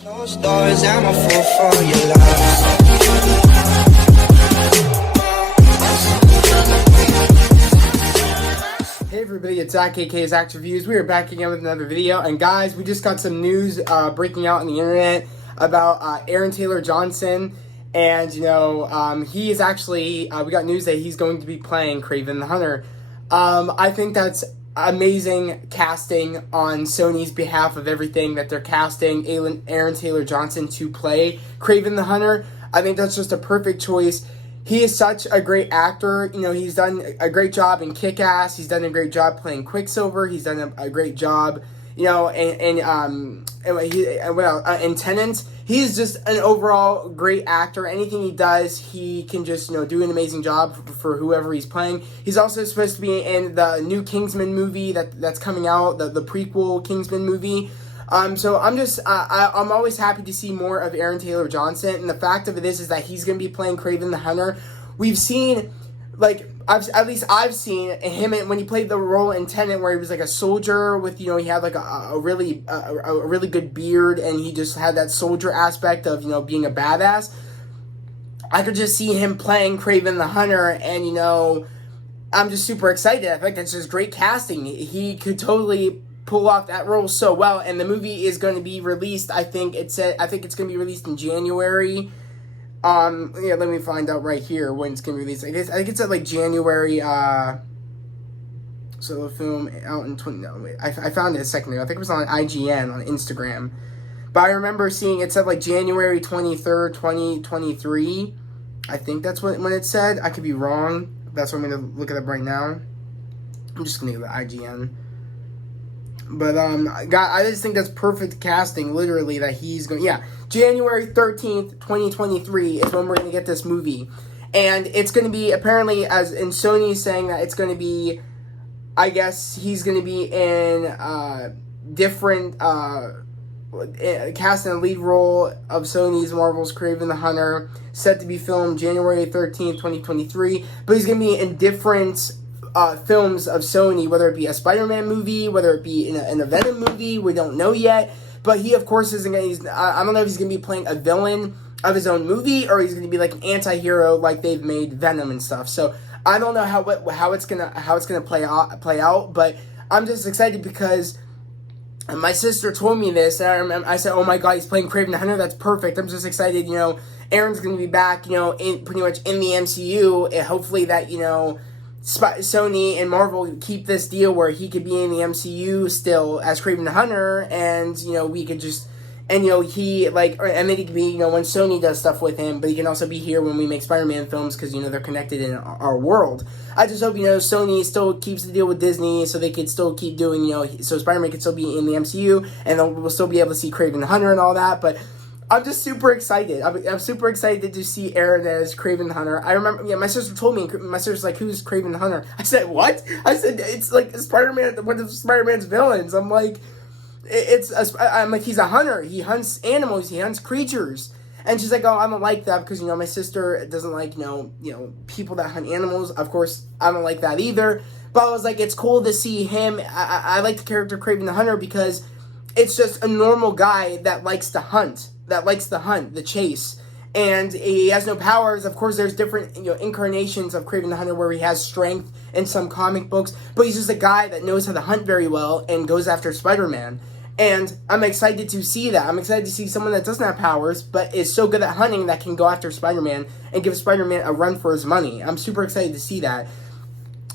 Closed doors, I'm a fool for your love. Hey everybody, it's Zach AK's Act Reviews. We are back again with another video, and guys, we just got some news breaking out on the internet about Aaron Taylor Johnson, and he is actually, we got news that he's going to be playing Kraven the Hunter. I think that's amazing casting on Sony's behalf of everything that they're casting Aaron Taylor Johnson to play Kraven the Hunter. I think that's just a perfect choice. He is such a great actor. He's done a great job in Kick-Ass. He's done a great job playing Quicksilver. He's done a great job, in Tenant. He's just an overall great actor. Anything he does, he can just, do an amazing job for whoever he's playing. He's also supposed to be in the new Kingsman movie that's coming out, the prequel Kingsman movie. So I'm always happy to see more of Aaron Taylor Johnson, and the fact of it is that he's going to be playing Kraven the Hunter. We've seen, I've seen him when he played the role in Tenet, where he was like a soldier with, he had like a really good beard, and he just had that soldier aspect of, being a badass. I could just see him playing Kraven the Hunter, and, I'm just super excited. I think that's just great casting. He could totally pull off that role so well, and the movie is going to be released. I think it's going to be released in January. Let me find out right here when it's going to be released. I think it's at like January. So the film out in I found it a second ago. I think it was on IGN on Instagram, but I remember seeing it said like January 23rd, 2023. I think that's when it said. I could be wrong. That's what I'm going to look it up right now. I'm just going to go to IGN. But, I just think that's perfect casting, literally, that he's going... Yeah, January 13th, 2023 is when we're going to get this movie. And it's going to be, apparently, and Sony's saying that it's going to be... I guess he's going to be in different... casting a lead role of Sony's Marvel's Kraven the Hunter, set to be filmed January 13th, 2023. But he's going to be in different... films of Sony, whether it be a Spider-Man movie, whether it be in a Venom movie, we don't know yet. But he, of course, isn't going to... I don't know if he's going to be playing a villain of his own movie, or he's going to be like an anti-hero like they've made Venom and stuff. So I don't know how it's gonna play out, but I'm just excited because my sister told me this, and I said, "Oh my God, he's playing Kraven the Hunter. That's perfect." I'm just excited. Aaron's going to be back. Pretty much in the MCU. And hopefully that Sony and Marvel keep this deal where he could be in the MCU still as Kraven the Hunter, and we could just, and he and then he could be when Sony does stuff with him, but he can also be here when we make Spider-Man films because they're connected in our world. I just hope Sony still keeps the deal with Disney so they could still keep doing so Spider-Man could still be in the MCU, and we'll still be able to see Kraven the Hunter and all that. But I'm just super excited. I'm super excited to see Aaron as Kraven the Hunter. I remember, my sister told me, my sister's like, "Who's Kraven the Hunter?" I said, "What?" I said, "It's like Spider-Man, one of Spider-Man's villains." I'm like, I'm like, he's a hunter. He hunts animals. He hunts creatures. And she's like, "Oh, I don't like that because, my sister doesn't like, people that hunt animals." Of course, I don't like that either. But I was like, it's cool to see him. I like the character Kraven the Hunter because it's just a normal guy that likes to hunt. The chase, and he has no powers. Of course, there's different incarnations of Kraven the Hunter where he has strength in some comic books, but he's just a guy that knows how to hunt very well and goes after Spider-Man. And I'm excited to see that. I'm excited to see someone that doesn't have powers but is so good at hunting that can go after Spider-Man and give Spider-Man a run for his money. I'm super excited to see that.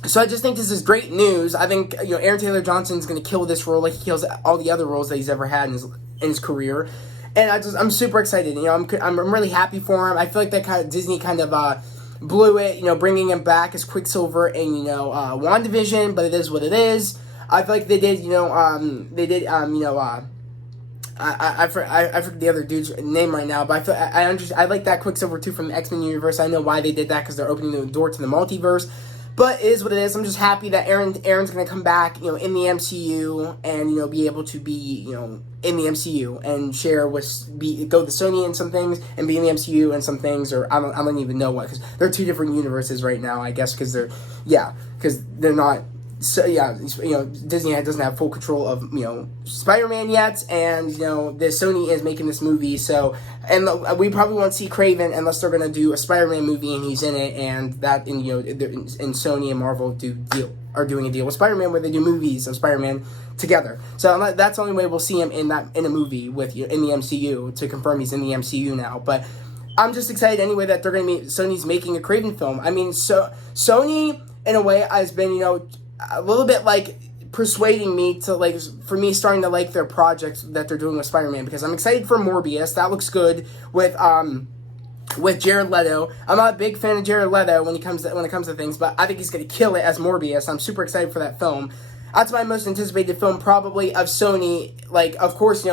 So I just think this is great news. I think Aaron Taylor Johnson is going to kill this role like he kills all the other roles that he's ever had in his career. And I'm super excited. I'm really happy for him. I feel like that Disney kind of blew it. Bringing him back as Quicksilver in WandaVision, but it is what it is. I feel like they did. I forget the other dude's name right now, but I like that Quicksilver too from the X-Men universe. I know why they did that because they're opening the door to the multiverse. But it is what it is. I'm just happy that Aaron's going to come back, in the MCU and, be able to be, in the MCU and share go to Sony in some things and be in the MCU in some things, or I don't even know what, because they're two different universes right now, I guess, because they're not So yeah, Disney doesn't have full control of Spider-Man yet, and the Sony is making this movie. So, and we probably won't see Kraven unless they're gonna do a Spider-Man movie and he's in it, and that and Sony and Marvel are doing a deal with Spider-Man where they do movies of Spider-Man together. So that's the only way we'll see him in a movie with in the MCU, to confirm he's in the MCU now. But I'm just excited anyway that Sony's making a Kraven film. I mean, so Sony in a way has been a little bit like persuading me to for me starting to like their projects that they're doing with Spider-Man, because I'm excited for Morbius. That looks good with Jared Leto. I'm not a big fan of Jared Leto when it comes to things, but I think he's gonna kill it as Morbius. I'm super excited for that film. That's my most anticipated film probably of Sony. Of course,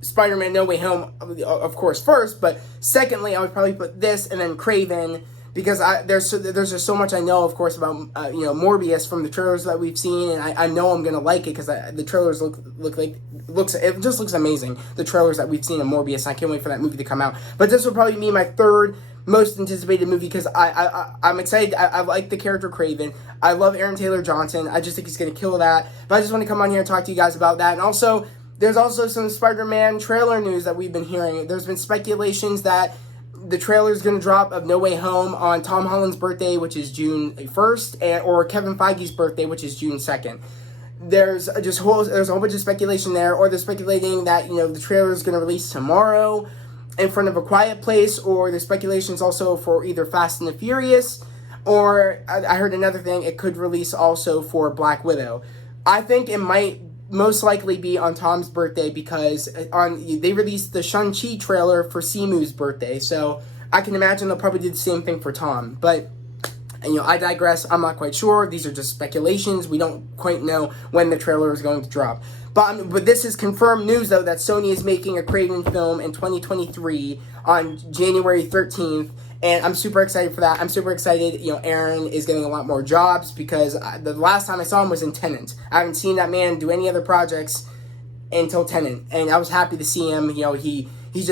Spider-Man No Way Home, of course, first, but secondly, I would probably put this and then Kraven, because there's just so much I know, of course, about Morbius from the trailers that we've seen, and I know I'm gonna like it because the trailers it just looks amazing. The trailers that we've seen of Morbius, I can't wait for that movie to come out. But this will probably be my third most anticipated movie because I'm excited. I like the character Kraven. I love Aaron Taylor Johnson. I just think he's gonna kill that. But I just want to come on here and talk to you guys about that, and also. There's also some Spider-Man trailer news that we've been hearing. There's been speculations that the trailer is going to drop of No Way Home on Tom Holland's birthday, which is June 1st, or Kevin Feige's birthday, which is June 2nd. There's a whole bunch of speculation there, or they're speculating that the trailer is going to release tomorrow in front of A Quiet Place, or there's speculations also for either Fast and the Furious, or I heard another thing, it could release also for Black Widow. I think it might most likely be on Tom's birthday because they released the Shang-Chi trailer for Simu's birthday, so I can imagine they'll probably do the same thing for Tom. But I digress. I'm not quite sure. These are just speculations. We don't quite know when the trailer is going to drop. But this is confirmed news though that Sony is making a Kraven film in 2023 on January 13th. And I'm super excited for that. I'm super excited, Aaron is getting a lot more jobs because the last time I saw him was in Tenet. I haven't seen that man do any other projects until Tenet. And I was happy to see him. He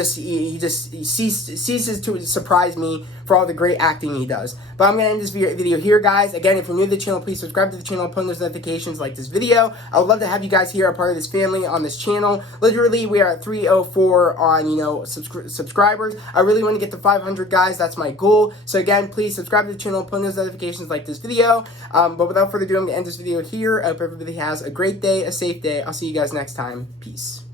ceases to surprise me for all the great acting he does. But I'm going to end this video here, guys. Again, if you're new to the channel, please subscribe to the channel, put on those notifications, like this video. I would love to have you guys here, a part of this family on this channel. Literally, we are at 304 on, subscribers. I really want to get to 500, guys. That's my goal. So again, please subscribe to the channel, put on those notifications, like this video. But without further ado, I'm going to end this video here. I hope everybody has a great day, a safe day. I'll see you guys next time. Peace.